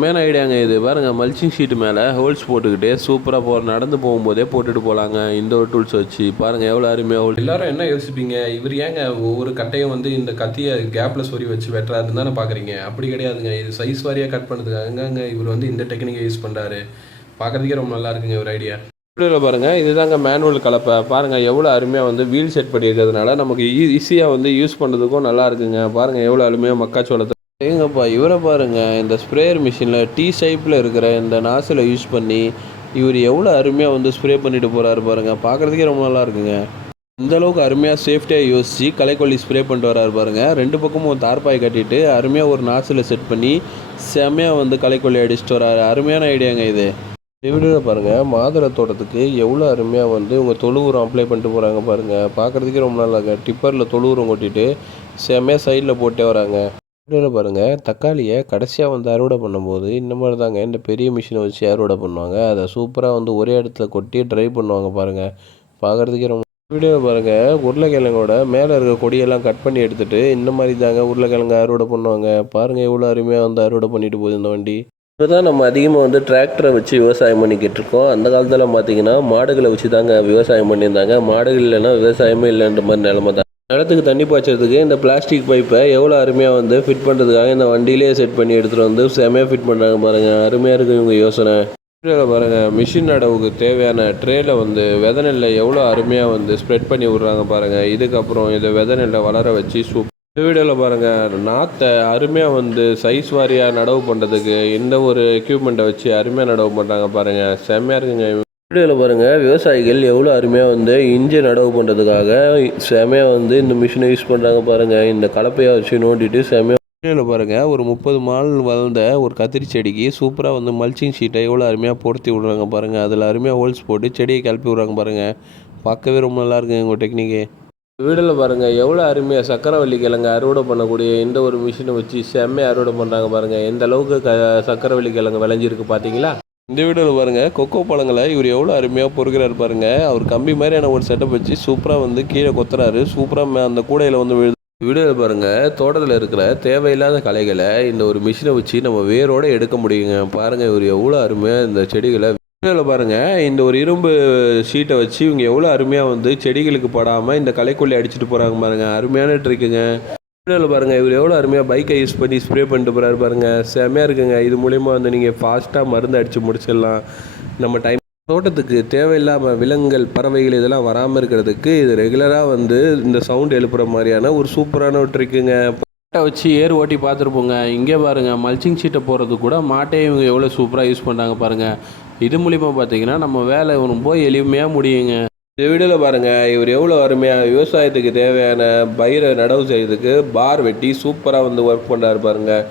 Man ஐடியாங்க இது. பாருங்க mulching sheet மேலே ஹோல்ஸ் போட்டுக்கிட்டு சூப்பராக போ நடந்து போகும்போதே போட்டுட்டு போகலாங்க இந்த ஒரு டூல்ஸ் வச்சு. பாருங்க எவ்வளோ அருமையாக ஹோல் எல்லாரும் என்ன யோசிப்பீங்க? இவர் ஏங்க ஒவ்வொரு கட்டையும் வந்து இந்த கத்தியை கேப்ல சொறி வச்சு வெட்டுறாருன்னு தானே பாக்குறீங்க? அப்படி கிடையாதுங்க. இது சைஸ் வாரியா கட் பண்ணுறதுக்காகங்க இவர் வந்து இந்த டெக்னிக்கை யூஸ் பண்றாரு. பார்க்கறதுக்கே ரொம்ப நல்லா இருக்குங்க ஒரு ஐடியா வீடியோவில் பாருங்கள் இதுதாங்க மேனுவல் கலப்பை. பாருங்கள் எவ்வளோ அருமையாக வந்து வீல் செட் பண்ணியிருக்கிறதுனால நமக்கு ஈஸியாக வந்து யூஸ் பண்ணுறதுக்கும் நல்லா இருக்குங்க. பாருங்கள் எவ்வளோ அருமையாக மக்காச்சோளத்தை ஏங்கப்பா இவரை பாருங்கள் இந்த ஸ்ப்ரேயர் மிஷினில் டீ ஷைப்பில் இருக்கிற இந்த நாசிலை யூஸ் பண்ணி இவர் எவ்வளோ அருமையாக வந்து ஸ்ப்ரே பண்ணிட்டு போகிறாரு பாருங்கள் பார்க்குறதுக்கே ரொம்ப நல்லா இருக்குங்க. இந்தளவுக்கு அருமையாக சேஃப்டியாக யோசித்து களைக்கொல்லி ஸ்ப்ரே பண்ணிட்டு வராரு பாருங்கள் ரெண்டு பக்கமும் தார்பாய் கட்டிட்டு அருமையாக ஒரு நாசில் செட் பண்ணி செம்மையாக வந்து களைக்கொல்லி அடிச்சுட்டு வராரு. அருமையான ஐடியாங்க இது. வீடியோவில் பாருங்கள் மாதுளை தோட்டத்துக்கு எவ்வளோ அருமையாக வந்து உங்கள் தொழு உரம் அப்ளை பண்ணிட்டு போகிறாங்க பாருங்கள் பார்க்குறதுக்கே ரொம்ப நல்லா இருக்கு. டிப்பரில் தொழு உரம் கொட்டிட்டு செம்மையாக சைடில் போட்டே வராங்க. வீடியோவில் பாருங்கள் தக்காளியை கடைசியாக வந்து அறுவடை பண்ணும்போது இந்த மாதிரி தாங்க இந்த பெரிய மிஷினை வச்சு அறுவடை பண்ணுவாங்க. அதை சூப்பராக வந்து ஒரே இடத்துல கொட்டி ட்ரை பண்ணுவாங்க பாருங்கள் பார்க்குறதுக்கே ரொம்ப வீடியோவில் பாருங்கள் உருளைக்கிழங்கோட மேலே இருக்க கொடியெல்லாம் கட் பண்ணி எடுத்துட்டு இந்த மாதிரி தாங்க உருளைக்கிழங்கு அறுவடை பண்ணுவாங்க. பாருங்கள் எவ்வளோ அருமையாக வந்து அறுவடை பண்ணிட்டு போகுது இந்த வண்டி. இப்போ தான் நம்ம அதிகமாக வந்து டிராக்டரை வச்சு விவசாயம் பண்ணிக்கிட்டு இருக்கோம். அந்த காலத்தில் பார்த்தீங்கன்னா மாடுகளை வச்சு தாங்க விவசாயம் பண்ணியிருந்தாங்க. மாடுகள் இல்லைன்னா விவசாயமே இல்லைன்ற மாதிரி நிலமை தான். நிலத்துக்கு தண்ணி பாய்ச்சறதுக்கு இந்த பிளாஸ்டிக் பைப்பை எவ்வளோ அருமையாக வந்து ஃபிட் பண்ணுறதுக்காக இந்த வண்டியிலே செட் பண்ணி எடுத்துகிட்டு வந்து செமையாக ஃபிட் பண்ணுறாங்க பாருங்கள் அருமையாக இருக்குது இவங்க யோசனை. வீடியோவில் பாருங்கள் மிஷின் நடவுக்கு தேவையான ட்ரேல வந்து விதை நெல்லை எவ்வளோ அருமையாக வந்து ஸ்ப்ரெட் பண்ணி விட்றாங்க பாருங்கள் இதுக்கப்புறம் இதை விதை நெல்லை வளர வச்சு சூப் இந்த வீடியோவில் பாருங்கள் நாற்றை அருமையாக வந்து சைஸ் வாரியாக நடவு பண்ணுறதுக்கு இந்த ஒரு எக்யூப்மெண்ட்டை வச்சு அருமையாக நடவு பண்ணுறாங்க பாருங்கள் செம்மையாக இருக்குங்க வீடியோவில் பாருங்கள் விவசாயிகள் எவ்வளோ அருமையாக வந்து இஞ்சி நடவு பண்ணுறதுக்காக செமையாக வந்து இந்த மிஷினை யூஸ் பண்ணுறாங்க பாருங்கள் இந்த கலப்பையை வச்சு நோண்டிட்டு செமையாக வீடியோவில் பாருங்கள் ஒரு முப்பது மால் வளர்ந்த ஒரு கத்திரி செடிக்கு சூப்பராக வந்து மல்ச்சிங் ஷீட்டை எவ்வளோ அருமையாக பொருத்தி விடுறாங்க பாருங்கள் அதில் அருமையாக ஹோல்ஸ் போட்டு செடியை கிளப்பி விட்றாங்க பாருங்கள் பார்க்கவே ரொம்ப நல்லாயிருக்கு உங்கள் டெக்னிக்கு வீடில் பாருங்கள் எவ்வளோ அருமையாக சக்கரவள்ளி கிழங்கு அறுவடை பண்ணக்கூடிய இந்த ஒரு மிஷினை வச்சு செம்மையாக அறுவடை பண்ணுறாங்க பாருங்கள் எந்த அளவுக்கு க சக்கரவள்ளி கிழங்கு விளைஞ்சிருக்கு பார்த்தீங்களா இந்த வீடியோவில் பாருங்கள் கொக்கோ பழங்களை இவர் எவ்வளோ அருமையாக பொறுக்கிறாரு பாருங்கள் அவர் கம்பி மாதிரியான ஒரு செட்டப் வச்சு சூப்பராக வந்து கீழே கொத்துறாரு. சூப்பராக அந்த கூடையில் வந்து விழுது வீடியோவில் பாருங்கள் தோட்டத்தில் இருக்கிற தேவையில்லாத களைகளை இந்த ஒரு மிஷினை வச்சு நம்ம வேரோடு எடுக்க முடியுங்க. பாருங்கள் இவர் எவ்வளோ அருமையாக இந்த செடிகளை வீடியோவில் பாருங்கள் இந்த ஒரு இரும்பு ஷீட்டை வச்சு இவங்க எவ்வளோ அருமையாக வந்து செடிகளுக்கு படாமல் இந்த களைக்கொல்லி அடிச்சுட்டு போகிறாங்க பாருங்கள் அருமையான ட்ரிக்குங்க வீடியோவில் பாருங்கள் இவர் எவ்வளோ அருமையாக பைக்கை யூஸ் பண்ணி ஸ்ப்ரே பண்ணிட்டு போகிறாரு பாருங்கள் செமையாக இருக்குங்க. இது மூலிமா வந்து நீங்கள் ஃபாஸ்ட்டாக மருந்து அடித்து முடிச்சிடலாம். நம்ம டைம் தோட்டத்துக்கு தேவையில்லாமல் விலங்குகள் பறவைகள் இதெல்லாம் வராமல் இருக்கிறதுக்கு இது ரெகுலராக வந்து இந்த சவுண்ட் எழுப்புற மாதிரியான ஒரு சூப்பரான ஒரு ட்ரிக்குங்க மாட்டை வச்சு ஏர் ஓட்டி பார்த்துருப்போங்க. இங்கே பாருங்கள் மல்ச்சிங் சீட்டை போகிறது கூட மாட்டே இவங்க எவ்வளோ சூப்பராக யூஸ் பண்ணுறாங்க பாருங்கள் இது மூலிமா பார்த்தீங்கன்னா நம்ம வேலை ரொம்ப எளிமையாக முடியுங்க. இந்த வீடியோவில் பாருங்கள் இவர் எவ்வளோ அருமையாக விவசாயத்துக்கு தேவையான பயிரை நடவு செய்யறதுக்கு பார் வெட்டி சூப்பராக வந்து ஒர்க் பண்ணுறாரு பாருங்கள்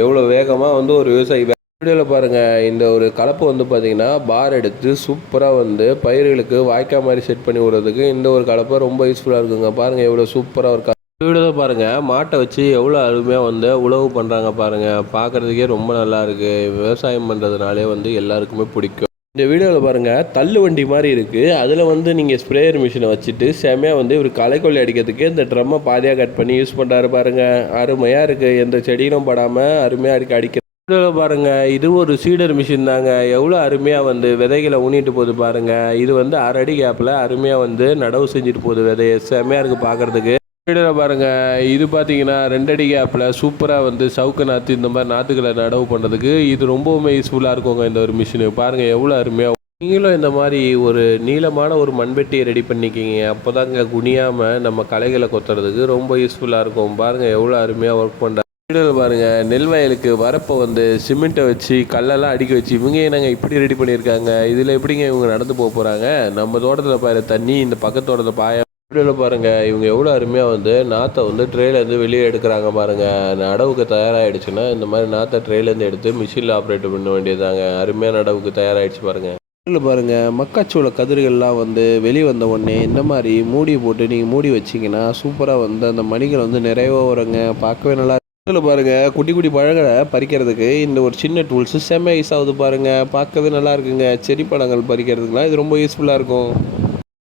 எவ்வளோ வேகமாக வந்து ஒரு விவசாயி வீடியோவில் பாருங்கள் இந்த ஒரு கலப்பு வந்து பார்த்தீங்கன்னா பார் எடுத்து சூப்பராக வந்து பயிர்களுக்கு வாய்க்கால் மாதிரி செட் பண்ணி விடுறதுக்கு இந்த ஒரு கலப்பை ரொம்ப யூஸ்ஃபுல்லாக இருக்குங்க. பாருங்கள் எவ்வளோ சூப்பராக ஒரு வீடியோவில் பாருங்கள் மாட்டை வச்சு எவ்வளோ அருமையாக வந்து உழவு பண்ணுறாங்க பாருங்கள் பார்க்குறதுக்கே ரொம்ப நல்லா இருக்குது விவசாயம் பண்ணுறதுனாலே வந்து எல்லாருக்குமே பிடிக்கும். இந்த வீடியோவில் பாருங்கள் தள்ளு வண்டி மாதிரி இருக்குது அதில் வந்து நீங்கள் ஸ்ப்ரேயர் மிஷினை வச்சுட்டு செமையாக வந்து இவர் களைக்கொல்லி அடிக்கிறதுக்கு இந்த ட்ரம்மை பாதியாக கட் பண்ணி யூஸ் பண்ணுறாரு பாருங்கள் அருமையாக இருக்குது எந்த செடியிலும் படாமல் அருமையாக அடிக்க அடிக்க வீடியோவில் பாருங்கள் இது ஒரு சீடர் மிஷின் தாங்க. எவ்வளோ அருமையாக வந்து விதைகளை ஊனிட்டு போகுது பாருங்கள் இது வந்து அரை அடி கேப்பில் அருமையாக வந்து நடவு செஞ்சுட்டு போகுது விதையை. செமையாக இருக்குது பார்க்குறதுக்கு வீடியோவில் பாருங்கள் இது பார்த்தீங்கன்னா ரெண்டடி கேப்பில் சூப்பராக வந்து சவுக்கு நாற்று இந்த மாதிரி நாற்றுகளை நடவு பண்ணுறதுக்கு இது ரொம்பவுமே யூஸ்ஃபுல்லாக இருக்குங்க இந்த ஒரு மிஷினு பாருங்கள் எவ்வளோ அருமையாக நீங்களும் இந்த மாதிரி ஒரு நீளமான ஒரு மண்வெட்டியை ரெடி பண்ணிக்கிங்க. அப்போ தாங்க குனியாமல் நம்ம களைகளை கொத்துறதுக்கு ரொம்ப யூஸ்ஃபுல்லாக இருக்கும். பாருங்கள் எவ்வளோ அருமையாக ஒர்க் பண்ணுறாங்க வீடியோவில் பாருங்கள் நெல் வயலுக்கு வரப்போ வந்து சிமெண்ட்டை வச்சு கல்லெல்லாம் அடிக்க வச்சு இவங்க என்னங்க இப்படி ரெடி பண்ணியிருக்காங்க? இதில் எப்படிங்க இவங்க நடந்து போக போகிறாங்க நம்ம தோட்டத்தில் பாரு தண்ணி இந்த பக்கத்து பாய வீடியோவில் பாருங்கள் இவங்க எவ்வளோ அருமையாக வந்து நாற்றை வந்து ட்ரேலேருந்து வெளியே எடுக்கிறாங்க பாருங்கள் நடவுக்கு தயாராகிடுச்சுன்னா இந்த மாதிரி நாற்றை ட்ரேலேருந்து எடுத்து மிஷினில் ஆப்ரேட் பண்ண வேண்டியதாங்க அருமையாக நடவுக்கு தயாராகிடுச்சு பாருங்கள் வீடியோவில் பாருங்கள் மக்காச்சோள கதிர்கள்லாம் வந்து வெளியே வந்த உடனே இந்த மாதிரி மூடி போட்டு நீங்கள் மூடி வச்சிங்கன்னா சூப்பராக வந்து அந்த மணிகள் வந்து நிறைவாக வருங்க. பார்க்கவே நல்லா இதில் பாருங்கள் குட்டி குட்டி பழங்களை பறிக்கிறதுக்கு இந்த ஒரு சின்ன டூல்ஸு செம்ம யூஸ் ஆகுது பாருங்கள் பார்க்கவே நல்லா இருக்குங்க. செடி பழங்கள் பறிக்கிறதுக்குலாம் இது ரொம்ப யூஸ்ஃபுல்லாக இருக்கும்.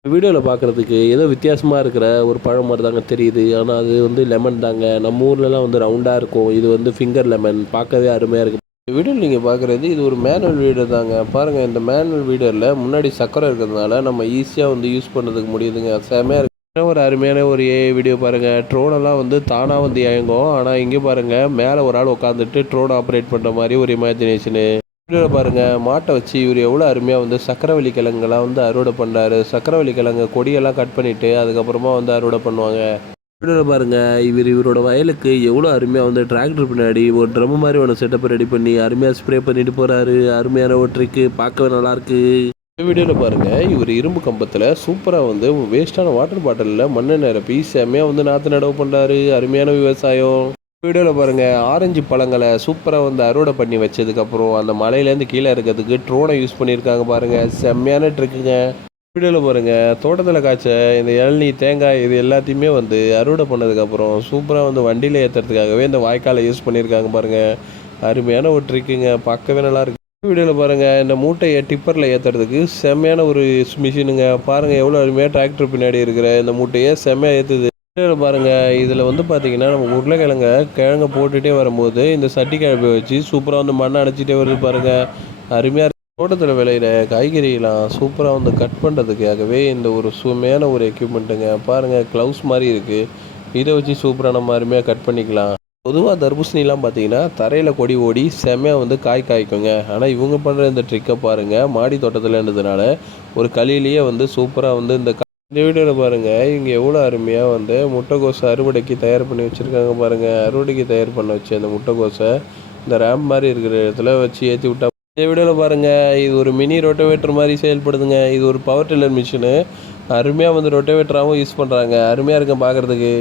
வீடியோவில் பார்க்குறதுக்கு ஏதோ வித்தியாசமாக இருக்கிற ஒரு பழம் மாதிரி தாங்க தெரியுது. ஆனால் அது வந்து லெமன் தாங்க. நம்ம ஊர்லலாம் வந்து ரவுண்டாக இருக்கும். இது வந்து ஃபிங்கர் லெமன் பார்க்கவே அருமையாக இருக்குது வீடியோவில் நீங்கள் பார்க்குறது இது ஒரு மேனுவல் வீடர் தாங்க. பாருங்கள் இந்த மேனுவல் வீடரில் முன்னாடி சக்கரம் இருக்கிறதுனால நம்ம ஈஸியாக வந்து யூஸ் பண்ணுறதுக்கு முடியுதுங்க. செமையாக இருக்குது ஒரு அருமையான ஒரு ஏ வீடியோ பாருங்கள் ட்ரோனெல்லாம் வந்து தானாக வந்து இயங்கும். ஆனால் இங்கே பாருங்கள் மேலே ஒரு ஆள் உட்காந்துட்டு ட்ரோன் ஆப்ரேட் பண்ணுற மாதிரி ஒரு இமேஜினேஷனு வீடியோவில் பாருங்கள் மாட்டை வச்சு இவர் எவ்வளோ அருமையாக வந்து சக்கரவள்ளி கிழங்கெல்லாம் வந்து அறுவடை பண்ணுறாரு சக்கரவள்ளி கிழங்கு கொடியெல்லாம் கட் பண்ணிவிட்டு அதுக்கப்புறமா வந்து அறுவடை பண்ணுவாங்க. வீடியோவில் பாருங்க இவர் இவரோட வயலுக்கு எவ்வளோ அருமையாக வந்து டிராக்டர் பின்னாடி ஒரு ட்ரம் மாதிரி ஒன்று செட்டப் ரெடி பண்ணி அருமையாக ஸ்ப்ரே பண்ணிட்டு போகிறாரு அருமையான ஒரு ட்ரிக்கு பார்க்கவே நல்லாயிருக்கு. வீடியோவில் பாருங்கள் இவர் இரும்பு கம்பத்தில் சூப்பராக வந்து வேஸ்ட்டான வாட்டர் பாட்டிலில் மண்ணை நிரப்பி செம்மையாக வந்து நாற்று நடவு பண்ணுறாரு அருமையான விவசாயம். வீடியோவில் பாருங்கள் ஆரஞ்சு பழங்களை சூப்பராக வந்து அறுவடை பண்ணி வச்சதுக்கப்புறம் அந்த மலையிலேருந்து கீழே இருக்கிறதுக்கு ட்ரோனை யூஸ் பண்ணியிருக்காங்க பாருங்கள் செம்மையான ட்ரிக்குங்க வீடியோவில் பாருங்கள் தோட்டத்தில் காய்ச்ச இந்த இளநீ தேங்காய் இது எல்லாத்தையுமே வந்து அறுவடை பண்ணதுக்கப்புறம் சூப்பராக வந்து வண்டியில் ஏற்றுறதுக்காகவே இந்த வாய்க்காலை யூஸ் பண்ணியிருக்காங்க பாருங்கள் அருமையான ஒரு ட்ரிக்குங்க பார்க்கவே நல்லாயிருக்கு வீடியோவில் பாருங்கள் இந்த மூட்டையை டிப்பரில் ஏற்றுறதுக்கு செம்மையான ஒரு மிஷினுங்க பாருங்கள் எவ்வளோ அருமையாக டிராக்டர் பின்னாடி இருக்கிற இந்த மூட்டையை செம்மையாக ஏற்றுது பாருங்கள் இதில் வந்து பார்த்தீங்கன்னா நம்ம உருளைக்கிழங்க கிழங்க போட்டுகிட்டே வரும்போது இந்த சட்டி கிழப்பை வச்சு சூப்பராக வந்து மண்ணை அடைச்சிட்டே வருது பாருங்கள் அருமையாக தோட்டத்தில் விளையிற காய்கறியெல்லாம் சூப்பராக வந்து கட் பண்ணுறதுக்காகவே இந்த ஒரு சுமையான ஒரு எக்யூப்மெண்ட்டுங்க பாருங்கள் க்ளவுஸ் மாதிரி இருக்குது இதை வச்சு சூப்பராக நம்ம அருமையாக கட் பண்ணிக்கலாம். பொதுவாக தர்பூசணிலாம் பார்த்தீங்கன்னா தரையில் கொடி ஓடி செம்மையாக வந்து காய் காய்க்குங்க. ஆனால் இவங்க பண்ணுற இந்த ட்ரிக்கை பாருங்கள் மாடி தோட்டத்தில் இருந்ததுனால ஒரு களியிலேயே வந்து சூப்பராக வந்து இந்த இந்த வீடியோவில் பாருங்கள் இங்கே எவ்வளோ அருமையாக வந்து முட்டைக்கோசை அறுவடைக்கு தயார் பண்ணி வச்சுருக்காங்க பாருங்கள் அறுவடைக்கு தயார் பண்ண வச்சு அந்த முட்டைக்கோஸை இந்த ரேம் மாதிரி இருக்கிற இடத்துல வச்சு ஏற்றி விட்டா இந்த வீடியோவில் பாருங்கள் இது ஒரு மினி ரொட்டோவேட்டர் மாதிரி செயல்படுதுங்க. இது ஒரு பவர் டில்லர் மிஷினு அருமையாக வந்து ரொட்டோவேட்டராகவும் யூஸ் பண்ணுறாங்க அருமையாக இருக்கும் பார்க்குறதுக்கு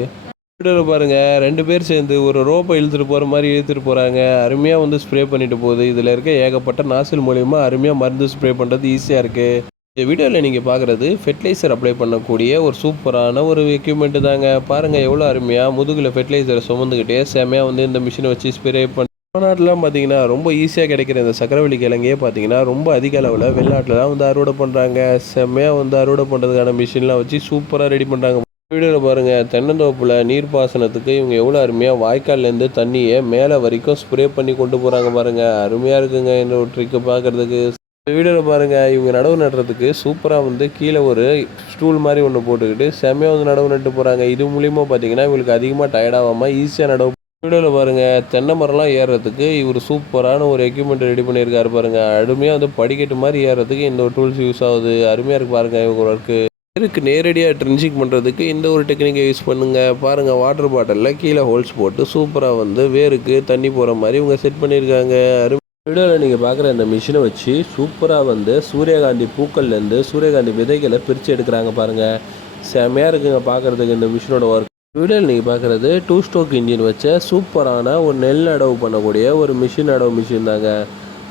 வீடியோவில் பாருங்கள் ரெண்டு பேர் சேர்ந்து ஒரு ரோப்பை இழுத்துட்டு போகிற மாதிரி இழுத்துட்டு போகிறாங்க அருமையாக வந்து ஸ்ப்ரே பண்ணிட்டு போகுது. இதில் இருக்க ஏகப்பட்ட நாசில் மூலிமா அருமையாக மருந்து ஸ்ப்ரே பண்ணுறது ஈஸியாக இருக்குது இந்த வீடியோவில் நீங்கள் பார்க்குறது ஃபெர்டிலைசர் அப்ளை பண்ணக்கூடிய ஒரு சூப்பரான ஒரு எக்யூப்மெண்ட்டு தாங்க. பாருங்கள் எவ்வளோ அருமையாக முதுகில் ஃபெர்டிலைசரை சுமந்துக்கிட்டே செமையாக வந்து இந்த மிஷினை வச்சு ஸ்ப்ரே பண்ணி தமிழ்நாட்டிலாம் பார்த்தீங்கன்னா ரொம்ப ஈஸியாக கிடைக்கிற இந்த சக்கரவள்ளி கிழங்கே பார்த்தீங்கன்னா ரொம்ப அதிக அளவில் வெளிநாட்டில் தான் வந்து அறுவடை பண்ணுறாங்க செம்மையாக வந்து அறுவடை பண்ணுறதுக்கான மிஷின்லாம் வச்சு சூப்பராக ரெடி பண்ணுறாங்க வீடியோவில் பாருங்கள் தென்னந்தோப்பில் நீர்ப்பாசனத்துக்கு இவங்க எவ்வளோ அருமையாக வாய்க்கால்லேருந்து தண்ணியை மேலே வரைக்கும் ஸ்ப்ரே பண்ணி கொண்டு போகிறாங்க பாருங்கள் அருமையாக இருக்குங்க இந்த ஒரு ட்ரிக்கை பார்க்குறதுக்கு வீடியோவில் பாருங்கள் இவங்க நடவு நடுறதுக்கு சூப்பராக வந்து கீழே ஒரு ஸ்டூல் மாதிரி ஒன்று போட்டுக்கிட்டு செம்மையாக வந்து நடவு நட்டு போகிறாங்க இது மூலிமா பார்த்தீங்கன்னா இவங்களுக்கு அதிகமாக டயர்டாகாமல் ஈஸியாக நடவு வீடியோவில் பாருங்கள் தென்னை மரம்லாம் ஏறுறதுக்கு இவர் சூப்பரான ஒரு எக்யூப்மெண்ட் ரெடி பண்ணியிருக்காரு பாருங்கள் அருமையாக வந்து படிக்கட்டு மாதிரி ஏறுறதுக்கு இந்த ஒரு டூல்ஸ் யூஸ் ஆகுது. அருமையாக இருக்கு பாருங்கள் இவங்க ஒர்க்கு இருக்கு நேரடியாக ட்ரின்ச்சிங் பண்ணுறதுக்கு இந்த ஒரு டெக்னிக்கை யூஸ் பண்ணுங்கள் பாருங்கள் வாட்டர் பாட்டிலில் கீழே ஹோல்ஸ் போட்டு சூப்பராக வந்து வேருக்கு தண்ணி போகிற மாதிரி இவங்க செட் பண்ணியிருக்காங்க. அரு வீடியோவில் நீங்கள் பார்க்குற இந்த மிஷினை வச்சு சூப்பராக வந்து சூரியகாந்தி பூக்கள்லேருந்து சூரியகாந்தி விதைகளை பிரித்து எடுக்கிறாங்க பாருங்கள் செமையாக இருக்குங்க பார்க்குறதுக்கு இந்த மிஷினோட ஒர்க் வீடியோவில் நீங்கள் பார்க்குறது டூ ஸ்ட்ரோக் இன்ஜின் வச்ச சூப்பரான ஒரு நெல் அடவு பண்ணக்கூடிய ஒரு மிஷின் அடவு மிஷின் தாங்க.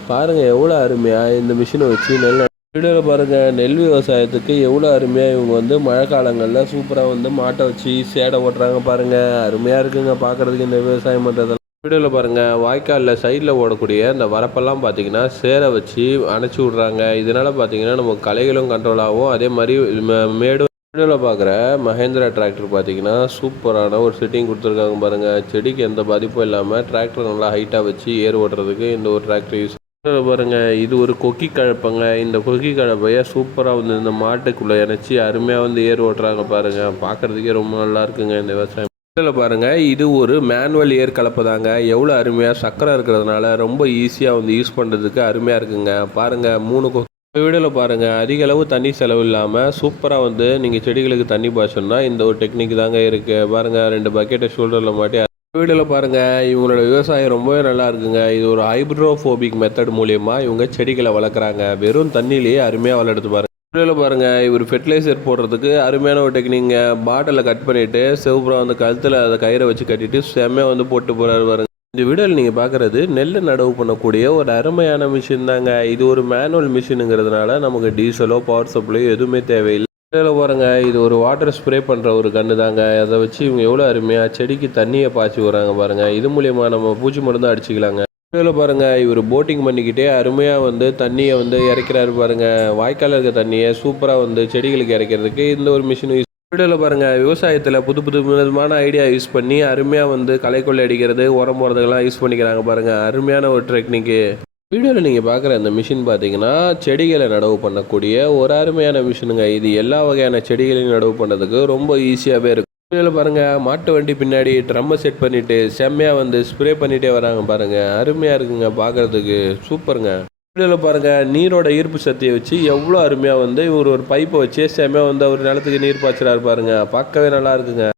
பாருங்கள் எவ்வளோ அருமையாக இந்த மிஷினை வச்சு நெல் வீடியோவில் பாருங்கள் நெல் விவசாயத்துக்கு எவ்வளோ அருமையாக இவங்க வந்து மழை காலங்களில் சூப்பராக வந்து மாட்டை வச்சு சேடை ஓட்டுறாங்க பாருங்கள் அருமையாக இருக்குங்க பார்க்குறதுக்கு இந்த விவசாயம் பண்ணுறதெல்லாம் வீடியோவில் பாருங்கள் வாய்க்காலில் சைடில் ஓடக்கூடிய அந்த வரப்பெல்லாம் பார்த்தீங்கன்னா சேரை வச்சு அணைச்சி விட்றாங்க. இதனால் பார்த்தீங்கன்னா நம்ம களைகளும் கண்ட்ரோல் ஆகும். அதே மாதிரி ம- மேடும் வீடியோவில் பார்க்குற மஹேந்திரா டிராக்டர் பார்த்தீங்கன்னா சூப்பரான ஒரு செட்டிங் கொடுத்துருக்காங்க பாருங்கள் செடிக்கு எந்த பாதிப்பும் இல்லாமல் டிராக்டர் நல்லா ஹைட்டாக வச்சு ஏர் ஓட்டுறதுக்கு இந்த ஒரு டிராக்டர் யூஸ் பாருங்கள் இது ஒரு கொக்கி கழப்பங்க. இந்த கொக்கி கலப்பையை சூப்பராக வந்து இந்த மாட்டுக்குள்ளே இணைச்சி அருமையாக வந்து ஏர் ஓட்டுறாங்க பாருங்கள் பார்க்குறதுக்கே ரொம்ப நல்லா இருக்குங்க இந்த விவசாயம். வீடியோவில் பாருங்கள் இது ஒரு மேனுவல் ஏர் கலப்பு தாங்க எவ்வளோ அருமையாக சக்கரை இருக்கிறதுனால ரொம்ப ஈஸியாக வந்து யூஸ் பண்ணுறதுக்கு அருமையாக இருக்குங்க. பாருங்கள் மூணு கொ வீடியோவில் பாருங்கள் அதிக அளவு தண்ணி செலவு இல்லாமல் சூப்பராக வந்து நீங்கள் செடிகளுக்கு தண்ணி பாய்ச்சோம்னா இந்த ஒரு டெக்னிக் தாங்க இருக்குது பாருங்கள் ரெண்டு பக்கெட்டை ஷோல்டரில் மாட்டி வீடியோவில் பாருங்கள் இவங்களோட விவசாயம் ரொம்பவே நல்லா இருக்குங்க. இது ஒரு ஹைப்ரோஃபோபிக் மெத்தட் மூலியமாக இவங்க செடிகளை வளர்க்குறாங்க. வெறும் தண்ணியிலேயே அருமையாக வளர்த்து பாருங்க. வீடியோவில் பாருங்கள் இவர் ஃபெர்டிலைசர் போடுறதுக்கு அருமையான ஒரு டெக்னிங்க பாட்டிலை கட் பண்ணிவிட்டு செவப்புறம் வந்து கழுத்தில் அதை கயிறை வச்சு கட்டிட்டு செம்மையாக வந்து போட்டு போகிறாரு பாருங்க. இந்த வீடியோவில் நீங்கள் பார்க்குறது நெல் நடவு பண்ணக்கூடிய ஒரு அருமையான மிஷின் தாங்க. இது ஒரு மேனுவல் மிஷினுங்கிறதுனால நமக்கு டீசலோ பவர் சப்ளையோ எதுவுமே தேவையில்லை. வீடியோவில் பாருங்கள் இது ஒரு வாட்டர் ஸ்ப்ரே பண்ணுற ஒரு கன்று தாங்க. அதை வச்சு இவங்க எவ்வளோ அருமையாக செடிக்கு தண்ணியை பாய்ச்சி வராங்க பாருங்கள் இது மூலியமாக நம்ம பூச்சி மருந்து அடிச்சுக்கலாங்க. இதில் பாருங்க இவர் போட்டிங் பண்ணிக்கிட்டே அருமையாக வந்து தண்ணியை வந்து இறைக்கிறாரு பாருங்க. வாய்க்காலில் இருக்க தண்ணியை சூப்பராக வந்து செடிகளுக்கு இறைக்கிறதுக்கு இந்த ஒரு மிஷின் யூஸ் வீடியோவில் பாருங்கள் விவசாயத்தில் புது புது விதமான ஐடியா யூஸ் பண்ணி அருமையாக வந்து களைக்கொள்ளை அடிக்கிறது உரம் போகிறதுக்கெல்லாம் யூஸ் பண்ணிக்கிறாங்க பாருங்கள் அருமையான ஒரு டெக்னிக்கு வீடியோவில் நீங்கள் பார்க்குற இந்த மிஷின் பார்த்தீங்கன்னா செடிகளை நடவு பண்ணக்கூடிய ஒரு அருமையான மிஷினுங்க இது எல்லா வகையான செடிகளையும் நடவு பண்ணுறதுக்கு ரொம்ப ஈஸியாகவே இருக்கும். இதில் பாருங்கள் மாட்டு வண்டி பின்னாடி ட்ரம்மை செட் பண்ணிவிட்டு செம்மையாக வந்து ஸ்ப்ரே பண்ணிகிட்டே வராங்க பாருங்கள் அருமையாக இருக்குங்க பார்க்குறதுக்கு சூப்பருங்க. வீடியோவில் பாருங்கள் நீரோட ஈர்ப்பு சக்தியை வச்சு எவ்வளோ அருமையாக வந்து இவர் ஒரு பைப்பை வச்சு செம்மையாக வந்து அவர் நிலத்துக்கு நீர் பாய்ச்சுறாரு பாருங்கள் பார்க்கவே நல்லா இருக்குங்க.